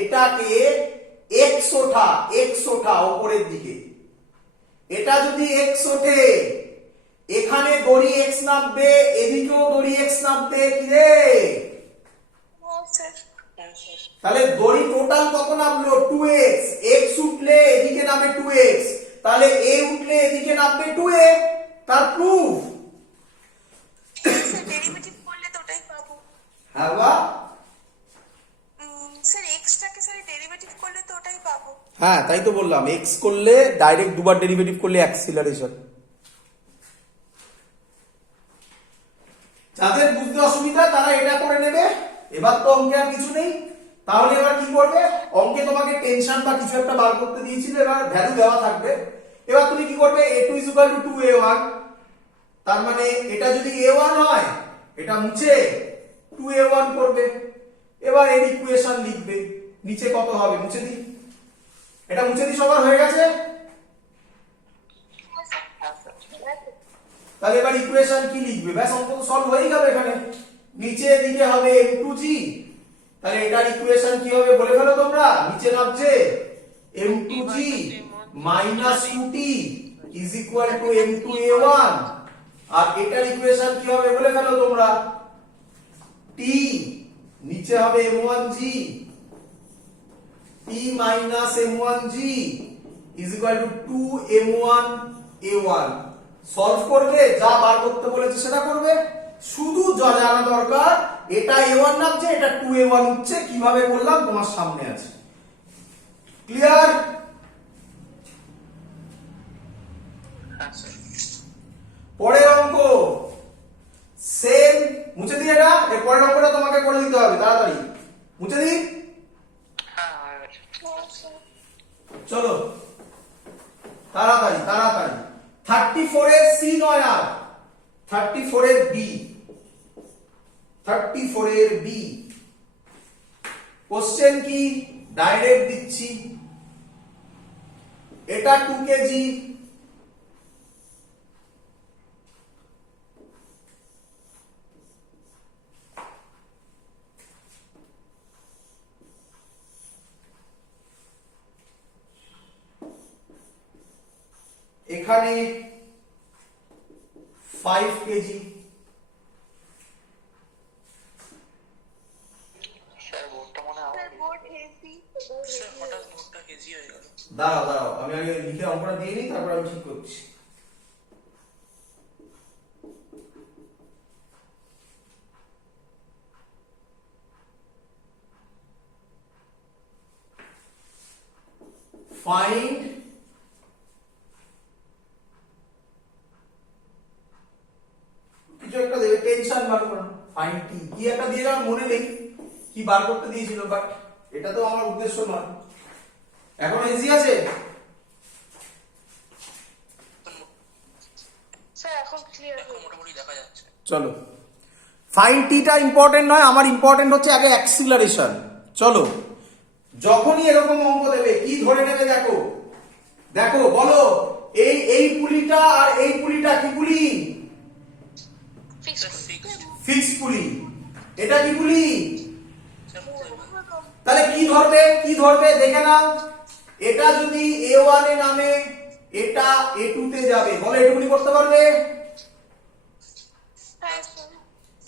এটাকে x ওঠা উপরের দিকে। এটা যদি x ওঠে, এখানে দড়ি x নামবে, এদিকেও দড়ি x নামবে, কি রে? তাহলে দড়ি টোটাল কত নামলো? 2x। x উঠলে এদিকে নামে 2x, তাহলে a উঠলে এদিকে নামবে 2a। তার প্রুফ। স্যার ডেরিভেটিভ করলে তো ওটাই পাবো। হ্যাঁ বাবা, স্যার x টাকে স্যার ডেরিভেটিভ করলে তো ওটাই পাবো। হ্যাঁ তাই তো বললাম, x করলে ডাইরেক্ট দুবার ডেরিভেটিভ করলে অ্যাক্সিলারেশন। যাদের বুঝতে অসুবিধা তারা এটা করে নেবে। এবার তো অঙ্কে আর কিছু নেই, তাহলে এবার কি করবে? অঙ্কে তোমাকে টেনশন বা কিছু একটা বার করতে দিয়েছিল, এবার ভ্যালু দেওয়া থাকবে। এবার তুমি কি করবে? a2 = 2a1, তার মানে এটা যদি a1 হয়, এটা মুছে 2a1 করবে। এবার এর ইকুয়েশন লিখবে, নিচে কত হবে মুছে দিই। এটা মুছে দিই, সবার হয়ে গেছে? তাহলে এবার ইকুয়েশন কি লিখবে? ব্যাস অঙ্ক তো সলভ হয়ে যাবে। এখানে নিচে দিকে হবে m2g, তাহলে এটার ইকুয়েশন কি হবে বলে ফেলো তোমরা। নিচে নামছে m2g - 2t = m2a1, আর এটার ইকুয়েশন কি হবে বলে ফেলো তোমরা। t নিচে হবে m1g, t - m1g = 2m1a1। Solve করবে, যা বার করতে বলেছে সেটা করবে। শুধু যা জানা দরকার, এটা a1 নামছে, এটা 2a1 উঠছে, কিভাবে বললাম তোমার সামনে আছে। ক্লিয়ার? পরের অঙ্ক সেম। মুছে দিই এটা, এর পরের অঙ্কটা তোমাকে করে দিতে হবে, তাড়াতাড়ি মুছে দিই। চলো তাড়াতাড়ি তাড়াতাড়ি। 34 এর সি নয়, আর 34 এর বি। 34 এর বি কোশ্চেন কি? ডাইরেক্ট দিচ্ছি। এটা 2 কেজি, এখানে 5 কেজি। দাঁড়াও দাঁড়াও, আমি আগে লিখে অঙ্কটা দিয়ে নিই, তারপর আমি ঠিক করছি। ফাইন্ড কিছু একটা দেবে, টেনশন বার করো। ফাইন্ড টি কি একটা দিয়ে যাওয়ার মনে নেই কি বার করতে দিয়েছিল, বাট এটা তো আমার উদ্দেশ্য নয়। এখন ইজি আছে? স্যার এখন ক্লিয়ার মোটামুটি দেখা যাচ্ছে। চলো, ফাইন্ড টিটা ইম্পর্টেন্ট নয়, আমার ইম্পর্টেন্ট হচ্ছে আগে অ্যাক্সিলারেশন। চলো, যখনই এরকম অঙ্ক দেবে কি ধরে নেবে দেখো। দেখো বলো, এই পুলিটা আর এই পুলিটা কি পুলি? ফিক্স পুলি। এটা কি পুলি? তাহলে কি ধরবে? কি ধরবে দেখে নাও। এটা যদি a1 এ নামে, এটা a2 তে যাবে। বলো এটুকুনি করতে পারবে?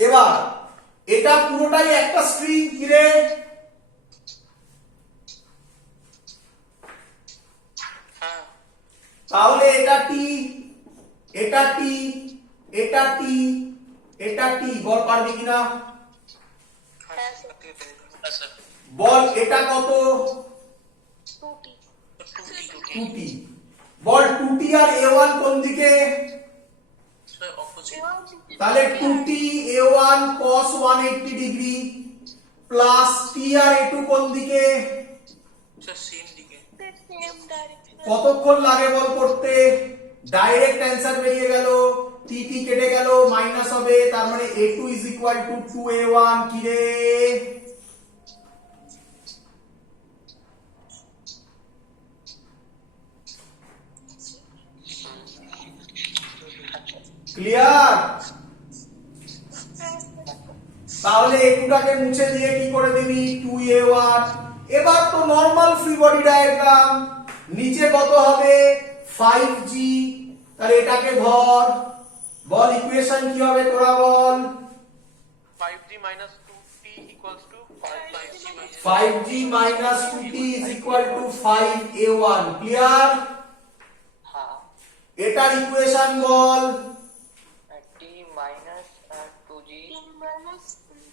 এবার এটা পুরোটাই একটা স্ট্রিং, কি রে? তাহলে এটা টি, এটা টি, এটা টি, এটা টি। বল পারবি কিনা? বল এটা কত? 2t। বল 2t আর a1 কোন দিকে? তাহলে 2t a1 cos 180 degree plus t আর a2 কোন দিকে? কতক্ষণ লাগে বল করতে? ডাইরেক্ট অ্যান্সার বেরিয়ে গেল, টি টি কেটে গেল, মাইনাস হবে, তার মানে a2 = 2a1। কি রে? ক্লিয়ার? তাহলে a2টাকে মুছে দিয়ে কি করে দিবি? 2a1 এবার তো নর্মাল ফ্রি বডি ডায়াগ্রাম, নিচে কত হবে 5g, তাহলে এটাকে ধর, বল ইকুয়েশন কি হবে তোরা বল। 5g minus 2t equals to 5g minus 2t is equal to 5a1, clear? हाँ এটার ইকুয়েশন বল। t minus 2g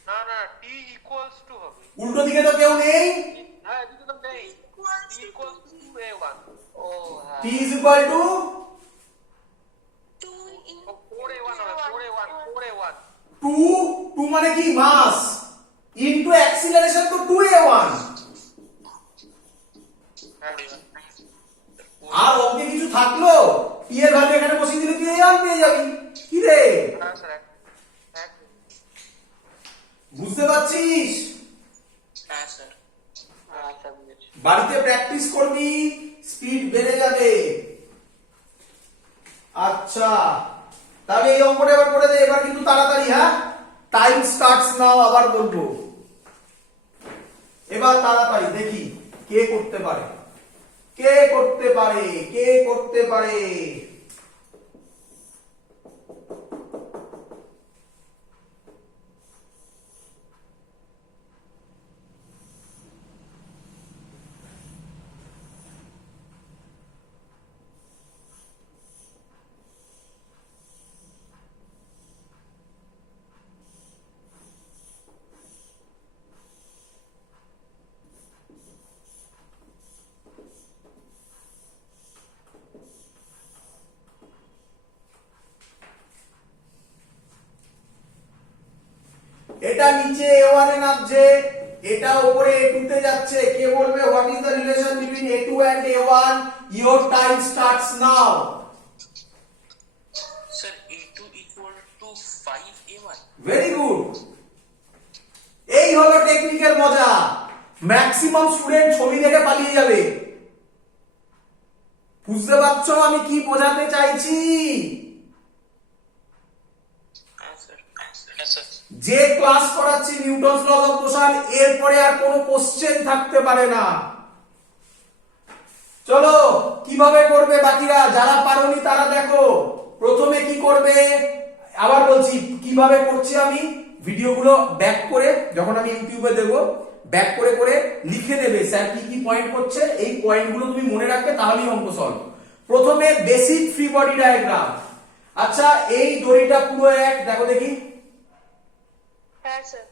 না না t equals to হবে, উল্টো দিকে তো কেউ নেই, না এদিকে তো নেই, t equals to 2a1 ओ हाँ t is equal to 4a1 হবে, 4a1 2 মানে কি মাস ইনটু অ্যাক্সিলারেশন, তো 2a1। হ্যাঁ আর অঙ্কে কিছু থাকলো, t এর ভ্যালু এখানে বসিয়ে দিলে তুই a1 পেয়ে যাবি, কি রে হ্যাঁ স্যার এক বুঝতে পারছিস? হ্যাঁ স্যার हाँ सब कुछ বাড়িতে প্র্যাকটিস করবি, স্পিড বেড়ে যাবে। আচ্ছা, তাহলে এই অঙ্কটা এবার করে দে, এবার কিন্তু তাড়াতাড়ি, হ্যাঁ টাইম স্টার্টস নাও, আবার বলবো, এবার তাড়াতাড়ি দেখি কে করতে পারে, কে করতে পারে, কে করতে পারে। এটা নিচে a1 এ নামছে, এটা উপরে a2 তে যাচ্ছে, কে বলবে what is the relation between a2 and a1? Your time starts now. Sir, A2 equal to 5A1. Very good, এই হলো টেকনিকের মজা। ম্যাক্সিমাম স্টুডেন্ট ছবি দেখে পালিয়ে যাবে। বুঝতে পারছো আমি কি বোঝাতে চাইছি? Answer. Yes, sir. যে ক্লাস করাচ্ছি নিউটনস ল অফ মোশন, এরপরে আর কোনো কোশ্চেন থাকতে পারে না। চলো কিভাবে করবে বাকিরা, যারা পারোনি তারা দেখো। প্রথমে কি করবে, আবার বলছি কিভাবে করছি আমি, ভিডিওগুলো ব্যাক করে যখন আমি ইউটিউবে দেব, ব্যাক করে করে লিখে দেবে স্যার কি কি পয়েন্ট করছে, এই পয়েন্টগুলো তুমি মনে রাখবে, তাহলেই অঙ্ক সলভ। প্রথমে বেসিক ফ্রি বডি ডায়াগ্রাম। আচ্ছা এই দড়িটা পুরো এক, দেখো দেখি, হ্যাঁ স্যার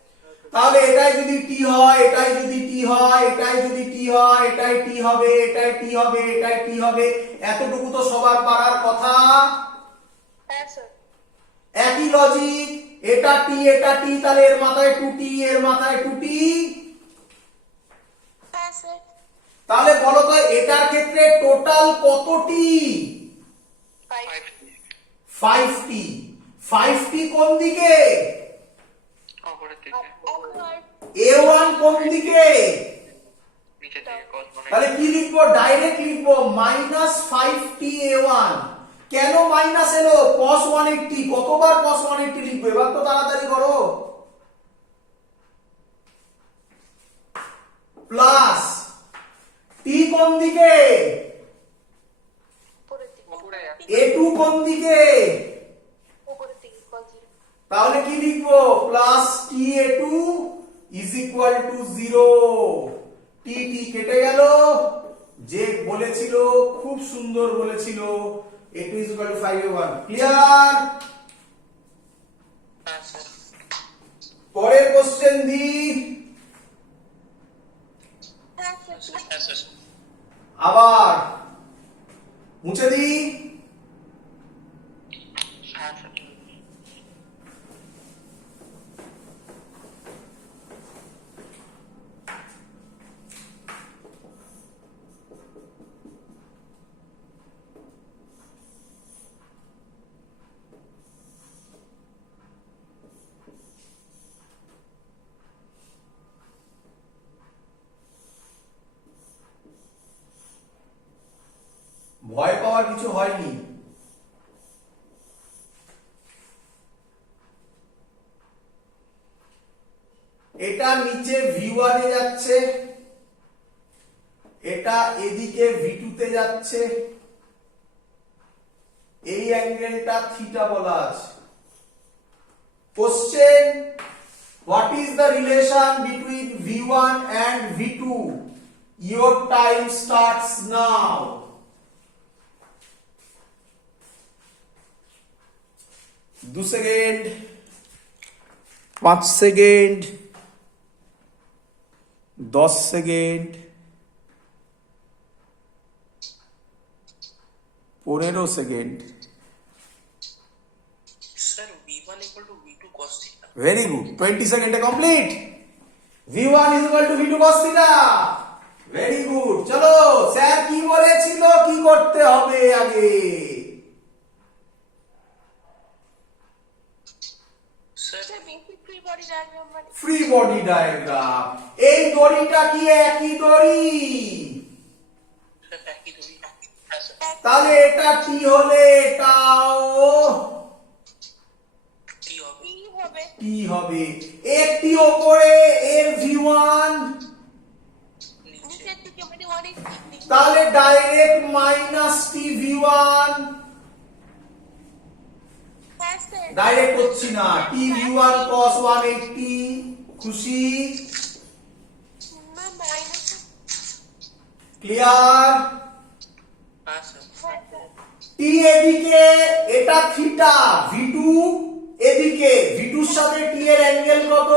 তাহলে এটাই যদি টি হয়, এটাই যদি টি হয়, এটাই যদি টি হয়, এটাই টি হবে, এটাই টি হবে, এটাই টি হবে, এতটুকু তো সবার পারার কথা। হ্যাঁ স্যার একই লজিক, এটা টি, এটা টি, তাহলে এর মাথায় 2t, এর মাথায় 2t। হ্যাঁ স্যার তাহলে বলো তো এটার ক্ষেত্রে টোটাল কতটি? 5t। 5t কোন দিকে? অপরের দিকে, a1 কোন দিকে? নিচের দিকে cos মানে তাহলে কি লিখবো, ডাইরেক্ট লিখবো -5t a1। কেন মাইনাস এলো? cos 180, কতবার cos 180 লিখবো, এবার তো তাড়াতাড়ি করো। প্লাস t কোন দিকে? উপরের দিকে উপরে a2 কোন দিকে? উপরের দিকে কল 0। তাহলে কি লিখবো, plus ta2 is equal to 0। টি কেটে গেল, যে বলেছিল খুব সুন্দর বলেছিল a2 is equal two 5a1। Clear? হ্যাঁ স্যার। পরের কোশ্চেন দি, হ্যাঁ স্যার হ্যাঁ স্যার। আবার মুছে দি। হ্যাঁ স্যার। ভয় পাওয়ার কিছু হয়নি। এটা নিচে v1 এ যাচ্ছে, এটা এদিকে V2 তে যাচ্ছে, এই অ্যাঙ্গেলটা থিটা বলা আছে। Question, what is the relation between V1 and V2? Your time starts now. दो second, 5 second, 10 second, 15 second. Sir, V1 equal to V2 cos theta. Very good. 20 সেকেন্ডে complete. V1 is equal to V2 cos theta. Very good. চলো, sir কি বলেছিল কি করতে হবে আগে? Sir, Sir, basic free body diagram মানে ফ্রি বডি ডায়াগ্রাম। এই দড়িটা কি একই দড়ি? sir, একই ধরি। হ্যাঁ স্যার, তাহলে এটা টি হলে এটাও কি হবে? কি হবে? টি হবে। একটি ওপরে এর V1, নিচে নিচের দিকে মানে অনেক ডিগ্রি। তাহলে ডাইরেক্ট মাইনাস টি V1। হ্যাঁ স্যার। ডাইরেক্ট করছি না, টি V1 cos 180। খুশি? না মাইনাস। ক্লিয়ার? হ্যাঁ স্যার, হ্যাঁ স্যার। টি এদিকে, এটা থিটা, V2 এদিকে, V2 এর সাথে টি এর অ্যাঙ্গেল কত?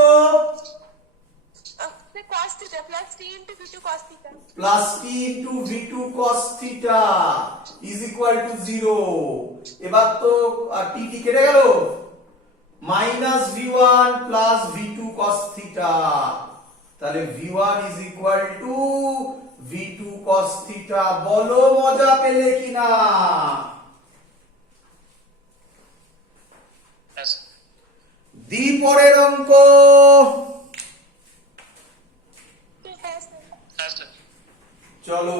Sir, cos theta plus t into v2 cos theta. Plus T into V2 cos theta is equal to 0। এবার তো টি টি কেটে গেল, minus V1 plus V2 cos theta. তাহলে V1 is equal two V2 cos theta. বলো মজা পেলে কিনা? হ্যাঁ স্যার, দ্বিপরের অঙ্ক। হ্যাঁ স্যার। হ্যাঁ স্যার। চলো,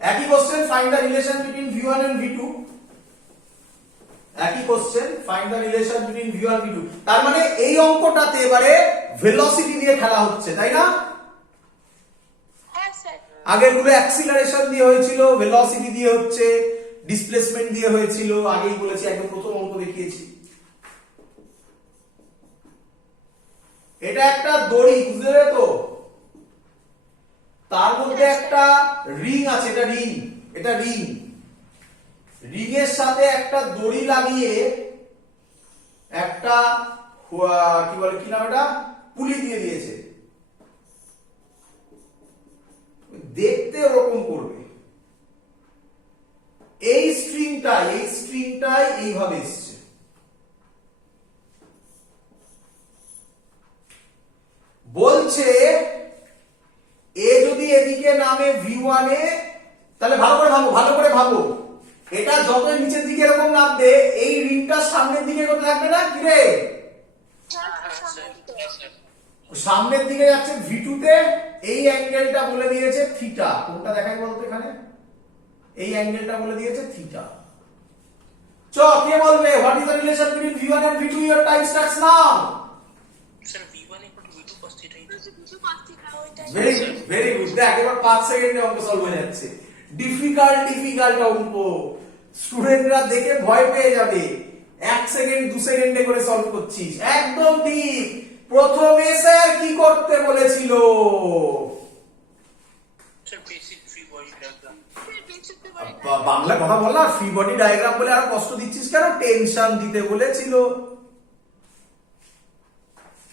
একই question, find the relation between V1 and V2। একই question, find the relation between V1 V2। তার মানে এই অঙ্কটাতে এবারে ভেলোসিটি দিয়ে খেলা হচ্ছে, তাই না? হ্যাঁ স্যার। আগের গুলো অ্যাক্সিলারেশন দিয়ে হয়েছিল, ভেলোসিটি দিয়ে হচ্ছে, ডিসপ্লেসমেন্ট দিয়ে হয়েছিল। আগেই বলেছি, একদম প্রথম অঙ্ক দেখিয়েছি। এটা একটা দড়ি, বুঝতে পেরে তো? তার মধ্যে একটা রিং আছে, এটা রিং, এটা রিং। রিং এর সাথে একটা দড়ি লাগিয়ে একটা কি বলে, কি নাম এটা, পুলি দিয়ে দিয়েছে। দেখতে ওরকম করবে। এই স্ট্রিংটাই এইভাবে এসছে। বলছে এ যদি এদিকে নামে V1 এ, তাহলে ভালো করে ভাবো। এটা যত নিচের দিকে এরকম নামবে, এই রিংটা সামনের দিকে করতে থাকবে না কি রে? হ্যাঁ হ্যাঁ স্যার, স্যার, সামনে হ্যাঁ স্যার। সামনের দিকে যাচ্ছে V2 তে। এই অ্যাঙ্গেলটা বলে দিয়েছে থিটা। কোনটা দেখাই বলতো এখানে? এই অ্যাঙ্গেলটা বলে দিয়েছে থিটা। কে বলবে what is the relation between V1 and V2? Your time starts now. Sir, V1 equal to V2 cos theta. v2 cos theta ওইটাই। Very good. দেখ, এবার 5 সেকেন্ডে অঙ্ক সলভ হয়ে যাচ্ছে। ডিফিকাল্ট অঙ্ক, স্টুডেন্টরা দেখে ভয় পেয়ে যাবে। 1 সেকেন্ড 2 সেকেন্ডে করে সলভ করছিস, একদম ঠিক। প্রথমে স্যার কি করতে বলেছিল? Sir, basic free body diagram. Sir, basic free body Bangla কথা বল না, ফ্রি বডি ডায়াগ্রাম বলে আর কষ্ট দিচ্ছিস কেন? টেনশন দিতে বলেছিল।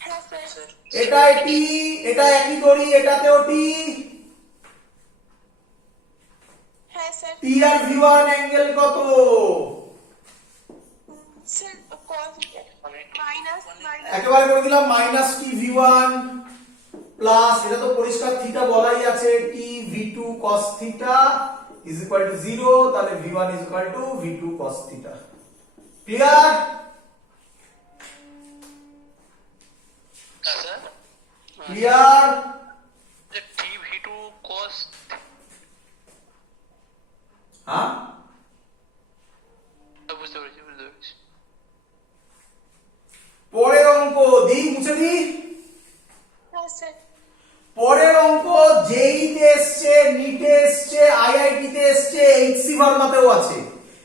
হ্যাঁ স্যার। স্যার, এটা টি, এটা একই দড়ি, এটাতেও টি। হ্যাঁ স্যার। টি আর V1 অ্যাঙ্গেল কত? স্যার cos মাইনাস একেবারে করে দিলাম, মাইনাস টি V1 প্লাস, এটা তো পরিষ্কার থিটা বলাই আছে, টি V2 cos theta is equal to 0। তাহলে V1 is equal two V2 cos theta. Clear? হ্যাঁ স্যার। ক্লিয়ার? যে T-V2 cos, হ্যাঁ, বুঝতে পেরেছি। পরের অঙ্ক মুছে দি। হ্যাঁ স্যার। পরের অঙ্ক জেই তে এসছে, নিটে এসছে, আইআইটি তে এসছে, এইচসি ভার্মাতেও আছে।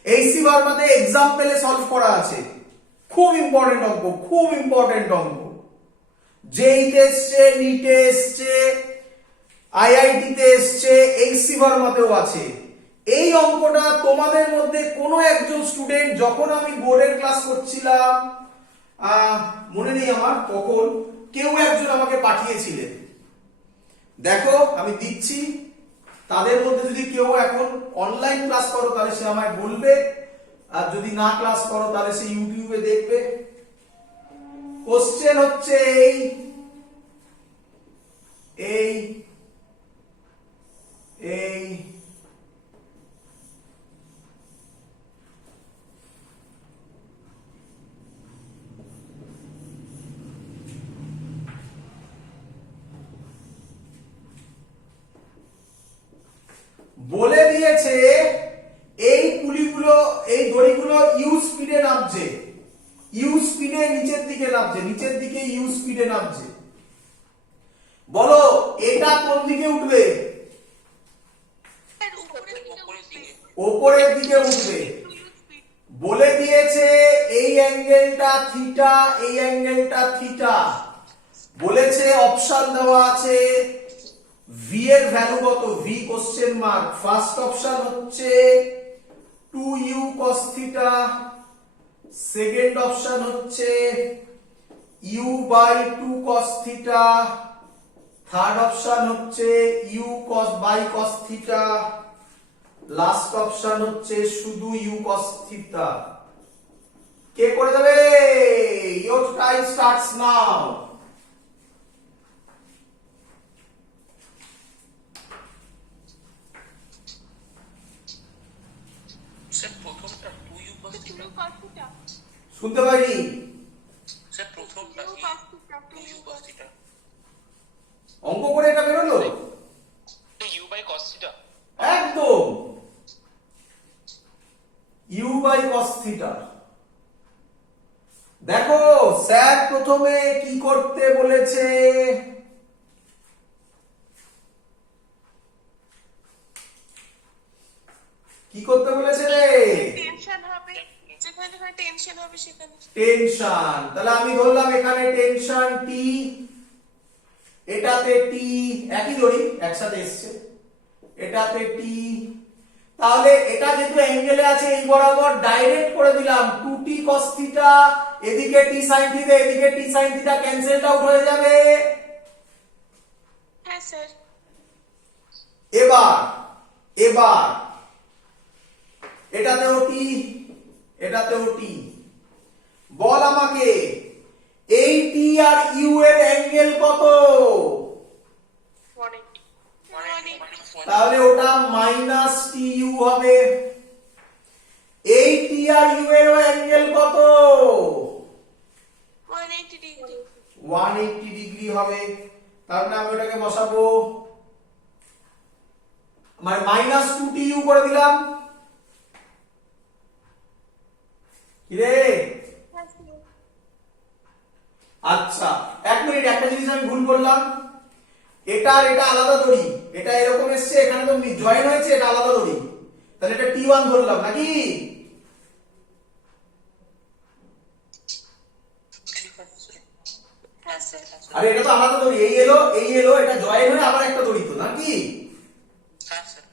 এইচসি ভার্মাতে এক্সাম্পলে সলভ করা আছে। খুব ইম্পর্টেন্ট অঙ্ক, খুব ইম্পর্টেন্ট অঙ্ক। জেই তে এসছে, নিটে এসছে, আইআইটি তে এসছে, এইচসি ভার্মাতেও আছে। এই অঙ্কটা তোমাদের মধ্যে কোনো একজন স্টুডেন্ট, যখন আমি বোর্ডের ক্লাস করছিলাম, মনে নেই আমার কখন, কেউ একজন আমাকে পাঠিয়েছিলেন। দেখো আমি দিচ্ছি, তাদের মধ্যে যদি কেউ এখন অনলাইন ক্লাস করো তাহলে সে আমায় বলবে, আর যদি না ক্লাস করো তাহলে সে ইউটিউবে দেখবে। কোশ্চেন হচ্ছে এই এই এই বলে দিয়েছে এই পুলিগুলো, এই দড়িগুলো ইউ স্পিডে নামছে, ইউ স্পিডে নিচের দিকে নামছে, নিচের দিকে ইউ স্পিডে নামছে। বলো এটা কোন দিকে উঠবে? স্যার উপরের দিকে উঠবে। ওপরের দিকে উঠবে। বলে দিয়েছে এই অ্যাঙ্গেলটা থিটা, এই অ্যাঙ্গেলটা থিটা। বলেছে অপশন দেওয়া আছে, ভি এর ভ্যালু কত, V question mark. First option হচ্ছে 2u cos theta, second option হচ্ছে u by 2 cos theta, third option হচ্ছে u cos by cos theta, last option হচ্ছে শুধু u cos থিটা। কে করে দেবে? Your time starts now. Sir প্রথমটা 2u cos theta। 2u cos theta। শুনতে পাইনি? Sir প্রথমটা 2u cos theta। 2u cos theta। অঙ্ক করে এটা বেরোলো u by cos theta। একদম, u বাই cos থিটা। দেখো স্যার প্রথমে কি করতে বলেছে, কি করতে বলেছে রে? টেনশন হবে, যেখানে যেখানে টেনশন হবে সেখানে। টেনশন। তাহলে আমি ধরলাম এখানে টেনশন টি, এটাতে টি, একই দড়ি একসাথে এসছে, এটাতে টি। তাহলে এটা যেহেতু অ্যাঙ্গেলে আছে এই বরাবর ডাইরেক্ট করে দিলাম 2t cos থিটা, এদিকে t sin থিটা, এদিকে t sin theta cancel out হয়ে যাবে। হ্যাঁ স্যার। এবার এবার এটাতেও টি, এটাতেও টি। বল আমাকে এই টি আর ইউ এর অ্যাঙ্গেল কত? 180। তাহলে ওটা মাইনাস টি ইউ হবে। এই টি আর ইউ এর অ্যাঙ্গেল কত? 180 ডিগ্রি। 180 ডিগ্রি হবে। তাহলে আমি ওটাকে বসাবো, মানে মাইনাস 2 টি ইউ করে দিলাম। কি রে? হ্যাঁ স্যার। আচ্ছা এক মিনিট, একটা জিনিস আমি ভুল করলাম। এটা আর এটা আলাদা দড়ি, এটা এরকম এসছে, এখানে তো জয়েন হয়েছে, এটা আলাদা দড়ি। তাহলে এটা টি1 ধরলাম নাকি? ঠিক আছে স্যার। হ্যাঁ স্যার। আরে এটা তো আলাদা দড়ি, এই এলো এই এলো, এটা জয়েন হয়ে আবার একটা দড়ি তো নাকি? হ্যাঁ স্যার।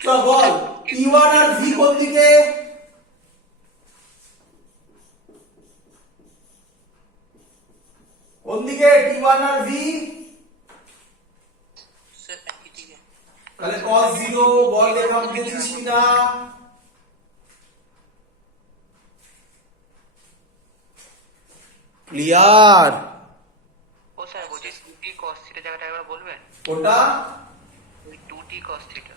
তো বল টি1 আর ভি কোন দিকে? কোন দিকে টি1 আর ভি? স্যার একই দিকে। তাহলে cos 0 বল লেখা বুঝেছিস কিনা? ক্লিয়ার? ও স্যার বলছি 2t cos থিটা জায়গাটা একবার বলবেন? ওটা ওই 2t cos থিটা।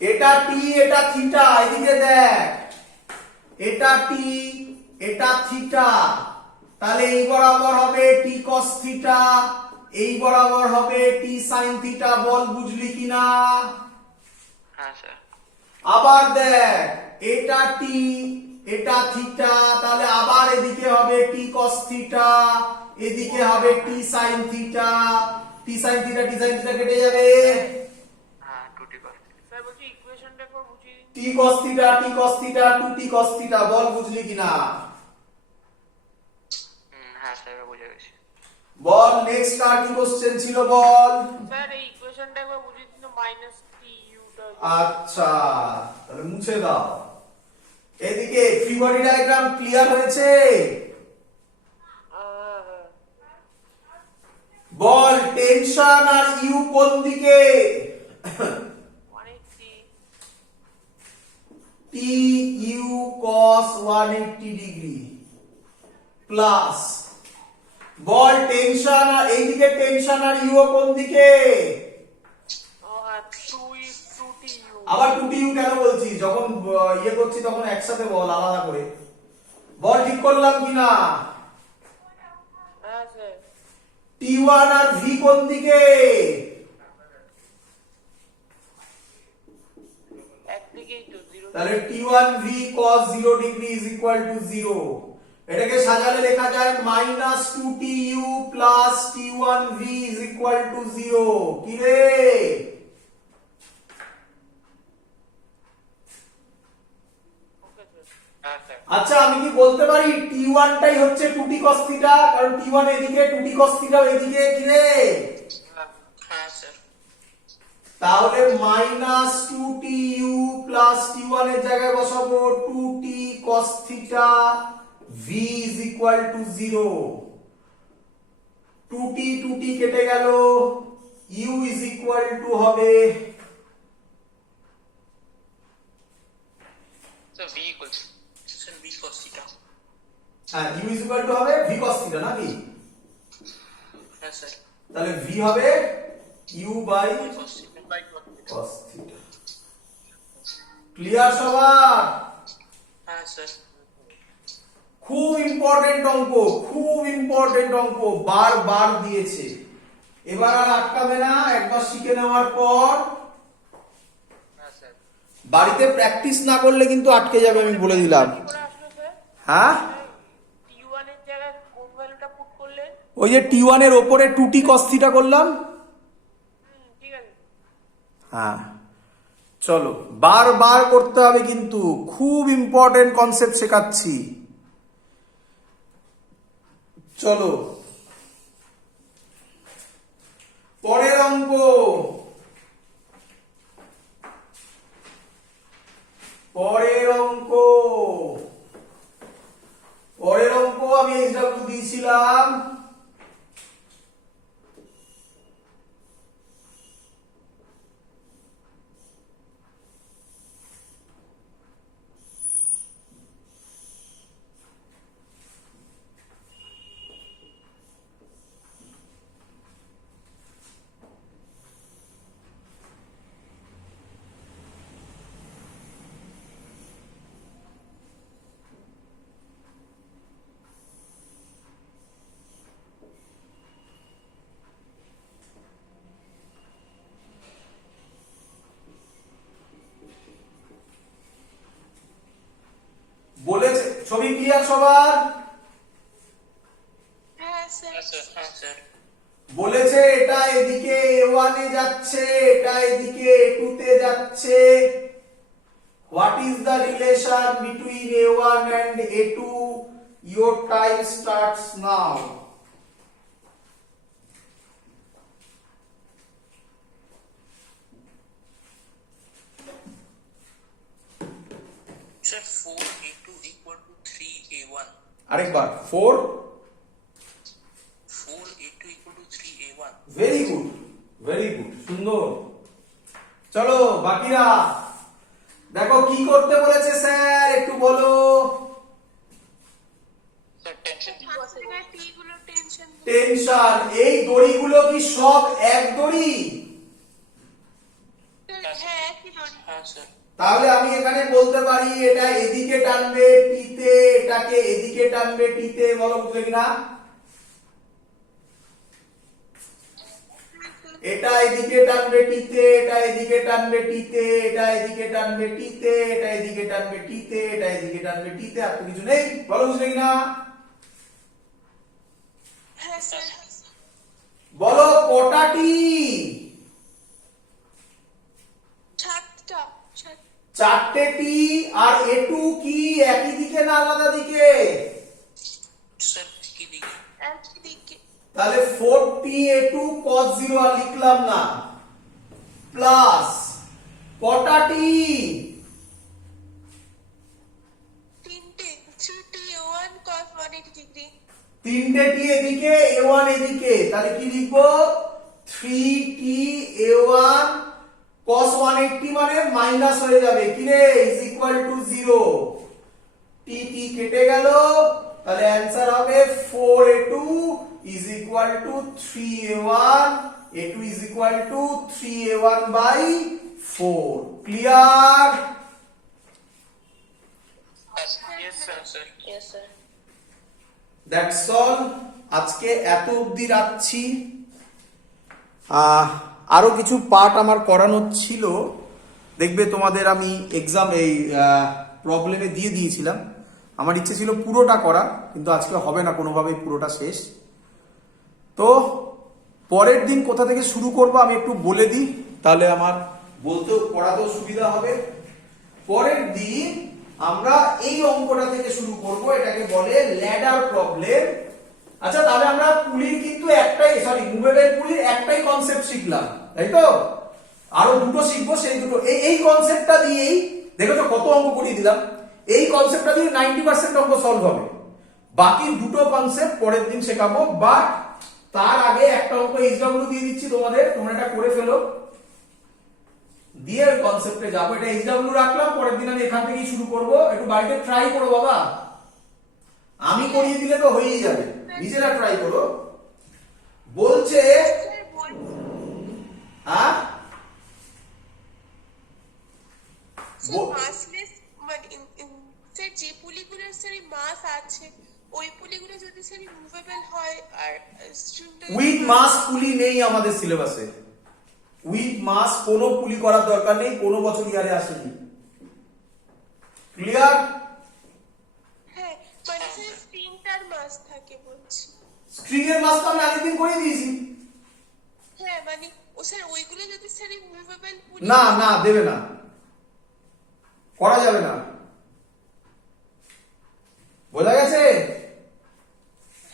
এটা টি, এটা থিটা, এদিকে দেখ, এটা টি, এটা থিটা। তাহলে এই বরাবর হবে টি cos থিটা, এই বরাবর হবে টি sin থিটা। বল বুঝলি কিনা? হ্যাঁ স্যার। আবার দেখ, এটা টি, এটা থিটা, তাহলে আবার এদিকে হবে টি cos থিটা, এদিকে হবে টি sin থিটা। টি সাইন থিটা কেটে যাবে, হ্যাঁ 2t cos স্যার বলছি ইকুয়েশনটা একবার বুঝিয়ে দিন। T cos theta 2t cos theta, বল বুঝলি কিনা? হ্যাঁ স্যার এবার বুঝে গেছি। বল নেক্সট আর কি কোশ্চেন ছিল বল। স্যার এই ইকুয়েশনটা একবার বুঝিয়ে দিন, মাইনাস টি ইউটা। আচ্ছা তাহলে মুছে দাও। এদিকে ফ্রি বডি ডায়াগ্রাম ক্লিয়ার হয়েছে? বল টেনশন আর ইউ কোন দিকে? অনেক T T U cos 180 degree plus, বল টেনশন আর এইদিকে টেনশন আর ইউ কোন দিকে? Two T U. আবার 2tu কেন বলছি? যখন ইয়ে করছি তখন একসাথে বল, আলাদা করে বল। ঠিক করলাম কিনা? হ্যাঁ স্যার। T1 আর V কোন দিকে? একদিকেই তো জিরো। তাহলে T1V cos 0 degree is equal to 0। এটাকে সাজালে লেখা যায় minus 2tu plus T1V is equal to 0। কি রে? Okay sir. হ্যাঁ স্যার। আচ্ছা আমি কি বলতে পারি T1 টাই হচ্ছে 2t cos থিটা, কারণ T1 এদিকে 2t cos থিটা এদিকে, কি রে? হ্যাঁ স্যার। তাহলে মাইনাস 2tu প্লাস T1 এর জায়গায় বসাবো 2t cos theta V is equal to 0। 2t কেটে গেল, u ইজ ইকুয়াল টু হবে sir v equals sir v cos theta. হ্যাঁ u ইজ ইকুয়াল টু হবে v cos থিটা নাকি? হ্যাঁ স্যার। তাহলে v হবে u by cos theta by cos theta. Clear সবার? হ্যাঁ স্যার। খুব ইম্পর্টেন্ট অঙ্ক, বারবার দিয়েছে। এবার আর আটকাবে না, একবার শিখে নেওয়ার পর হ্যাঁ স্যার। বাড়িতে প্র্যাকটিস না করলে কিন্তু আটকে যাবে, আমি বলে দিলাম। কি করে আসলো স্যার? হ্যাঁ টি1 এর জায়গায় কোন ভ্যালুটা পুট করলেন? ওই যে T1 এর ওপরে 2t cos থিটা করলাম। ঠিক আছে। হ্যাঁ চলো, বারবার করতে হবে কিন্তু, খুব ইম্পর্টেন্ট কনসেপ্ট শেখাচ্ছি। চলো পরের অঙ্ক। আমি HW দিয়েছিলাম। বলেছে, ছবি ক্লিয়ার সবার? হ্যাঁ স্যার। হ্যাঁ স্যার। হ্যাঁ স্যার। বলেছে এটা এদিকে A1 এ যাচ্ছে, এটা এদিকে A2 তে যাচ্ছে। What is the relation between A1 and A2? Your time starts now. Sir, 4a2 equal to 3a1. আরেকবার 4। 4a2 equal to 3a1. Very good, সুন্দর। চলো বাকিরা দেখো কি করতে বলেছে স্যার, একটু বলো। Sir, tension টি গুলো টেনশন। টেনশন, এই দড়িগুলো কি সব এক দড়ি? হ্যাঁ কি দড়ি? হ্যাঁ স্যার। তাহলে আমি এখানে বলতে পারি এটা এদিকে টানবে টিতে, এটাকে এদিকে টানবে টিতে। বলো বুঝলে কিনা? এটা এদিকে টানবে টিতে, এটা এদিকে টানবে টিতে, এটা এদিকে টানবে টিতে, এটা এদিকে টানবে টিতে, এটা এদিকে টানবে টিতে। আর তো কিছু নেই। বলো বুঝলে কিনা? হ্যাঁ স্যার। বলো কটা টি? 7টা। 4টে টি। আর এটু কি একই দিকে না আলাদা দিকে? सर की दिखे একই দিকে। তাহলে 4t a2 cos 0 আর লিখলাম না, প্লাস কটা টি? 3টে। 3t1 cos 180 degree. 3টে টি এদিকে, a1 এদিকে, তাহলে কি লিখবো? 3t a1 cos 180 মানে মাইনাস হয়ে যাবে, কি রে, is equal to 0। T T কেটে গেল, তাহলে অ্যানসার হবে 4a2 is equal to 3a1, a2 is equal to 3a1 by 4। Clear? Yes, sir. Yes sir. That's all. আজকে এত অবধি রাখছি। আরো কিছু পার্ট আমার করানো ছিল, দেখবে তোমাদের আমি এক্সাম এই প্রবলেমে দিয়ে দিয়েছিলাম। আমার ইচ্ছে ছিল পুরোটা করা, কিন্তু আজকে হবে না কোনোভাবেই পুরোটা শেষ। তো পরের দিন কোথা থেকে শুরু করব আমি একটু বলে দিই, তাহলে আমার বলতেও পড়াতেও সুবিধা হবে। পরের দিন আমরা এই অঙ্কটা থেকে শুরু করব, এটাকে বলে ল্যাডার প্রবলেম। আচ্ছা, তাহলে আমরা পুলির কিন্তু মুভেবল পুলির একটাই কনসেপ্ট শিখলাম, তাই তো? আরো দুটো শিখবো, সেই দুটো এই কনসেপ্টটা দিয়েই দেখেছো কত অঙ্ক করিয়ে দিলাম। এই কনসেপ্টটা দিয়ে 90% অঙ্ক সলভ হবে। বাকি দুটো কনসেপ্ট পরের দিন শেখাবো, বাট তার আগে একটা অঙ্ক এইচডব্লিউ দিয়ে দিচ্ছি তোমাদের, তোমরা এটা করে ফেলো, দিয়ে ওই কনসেপ্টে যাবো। এটা এইচডব্লিউ রাখলাম, পরের দিন আমি এখান থেকেই শুরু করব। একটু বাড়িতে ট্রাই করো বাবা, আমি করিয়ে দিলে তো হয়েই যাবে, নিজেরা ট্রাই করো। বলছে স্যার হ্যাঁ মাসলেস মানে স্যার যে পুলিগুলোর স্যার মাস আছে ওই পুলিগুলো যদি স্যার মুভেবল হয় আর স্ট্রিংটা উইথ মাস পুলি নেই আমাদের সিলেবাসে। উইথ মাস কোনো পুলি করার দরকার নেই, কোনো বছর ইয়ারে আসেনি। ক্লিয়ার? হ্যাঁ মানে স্যার স্ট্রিংটার মাস থাকে বলছি। স্ট্রিং এর মাস তো আমি আগের দিন করে দিয়েছি। হ্যাঁ মানে ও স্যার ওইগুলো যদি স্যার মুভেবল পুলি না না, দেবে না, করা যাবে না। বোঝা গেছে?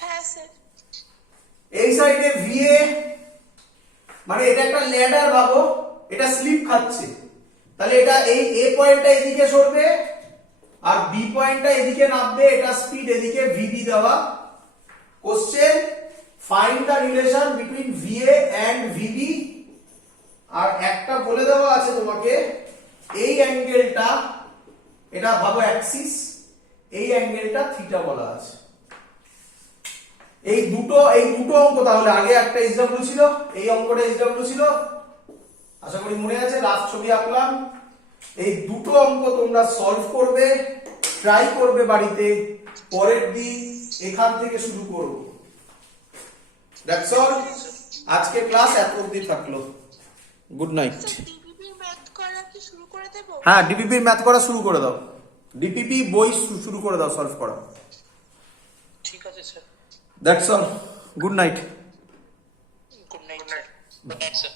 হ্যাঁ স্যার এই সাইডে ভিএ মানে এটা একটা ল্যাডার ভাবো, এটা স্লিপ খাচ্ছে, তাহলে এটা এই এ পয়েন্টটা এদিকে সরবে আর বি পয়েন্টটা এদিকে নামবে, এটা স্পিড এদিকে ভিবি দেওয়া। Question, find the relation between VA and VB. আর একটা বলে দেওয়া আছে তোমাকে, এই অ্যাঙ্গেলটা, এটা ভাবো অ্যাক্সিস, এই অ্যাঙ্গেলটা থিটা বলা আছে। এই দুটো অঙ্ক, তাহলে আগে একটা এইচডব্লিউ ছিল, এই অঙ্কটা এইচডব্লিউ ছিল, আশা করি মনে আছে। লাস্ট ছবি আঁকলাম। এই দুটো অঙ্ক তোমরা সলভ করবে, ট্রাই করবে বাড়িতে। পরের দিন এখান থেকে শুরু করব। That's all. আজকে ক্লাস এত অবধি থাকলো। Good night. ডিবিবি ম্যাথ করা কি শুরু করে দেব? হ্যাঁ, ডিপিপির ম্যাথ করা শুরু করে দাও, ডিপিপি বই শুরু করে দাও সলভ করা। ठीक है sir. That's all. Good night. Good night sir. Good night sir.